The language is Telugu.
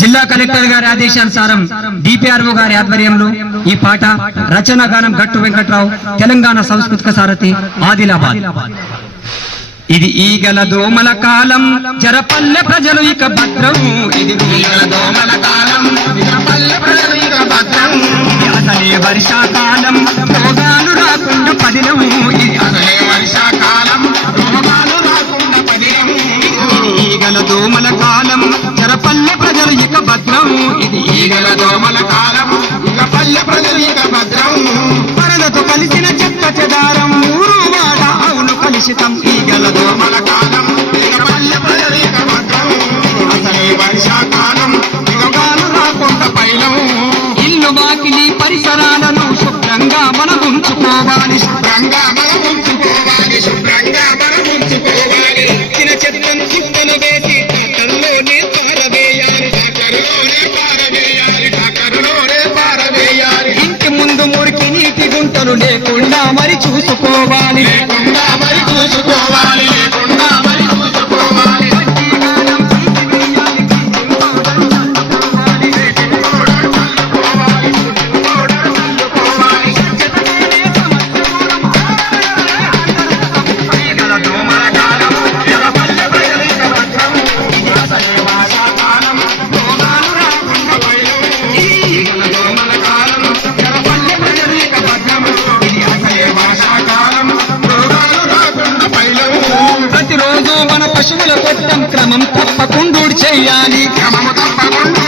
జిల్లా కలెక్టర్ గారి ఆదేశానుసారం డిపిఆర్ఓ గారి ఆధ్వర్యంలో ఈ పాట రచనా గానం గట్టు వెంకట్రావు, తెలంగాణ సాంస్కృతిక సారథి, ఆదిలాబాద్. ఇది ఈగల దోమల కాలం, జరపల్లె ప్రజలు ఇక భద్రం. ఇది ఈగల దోమల కాలం, జరపల్లె ప్రజలు ఇక భద్రం. ఇది అసలే వర్షాకాలం, రోగాలు రాకుండా పదిలం. ఇది అసలే వర్షాకాలం, రోగాలు రాకుండా పదిలం. ఈగల దోమల కాలం, జరపల్లె ప్రజలు ఇక భద్రం. ఇది ఈగల దోమల కాలం, ఇక పల్లె ప్రజలు ఇక భద్రం. పరదతో కలిసిన చెత్త చెదారం, ఊరు వాడ అవును కలుషితం. ఈగల దోమల కాలం, ఇక పల్లె ప్రజలు ఇక భద్రం. అసలే వర్షాకాలం, రోగాలు రాకుండా పైలం. ఇల్లు వాకిలి పరిసరాలను శుభ్రంగా మనం ఉంచుకోవాలి, శుభ్రంగా మనం ఉంచుకోవాలి, శుభ్రంగా మనం ఉంచుకోవాలి. చిన్న చెత్తను చిత్తను వేసి టాకర్లోనే పారవేయాలి, టాకర్లోనే పారవేయాలి, టాకర్లోనే పారవేయాలి. ఇంటి ముందు మురికి నీటి గుంటలు లేకుండా మరి చూసుకోవాలి, లేకుండా మరి చూసుకోవాలి, లేకుండా మరి చూసుకోవాలి. ప్రతిరోజు మన పశువుల కొట్టం క్రమం తప్పకుండా చేయాలి, క్రమం తప్పకుండా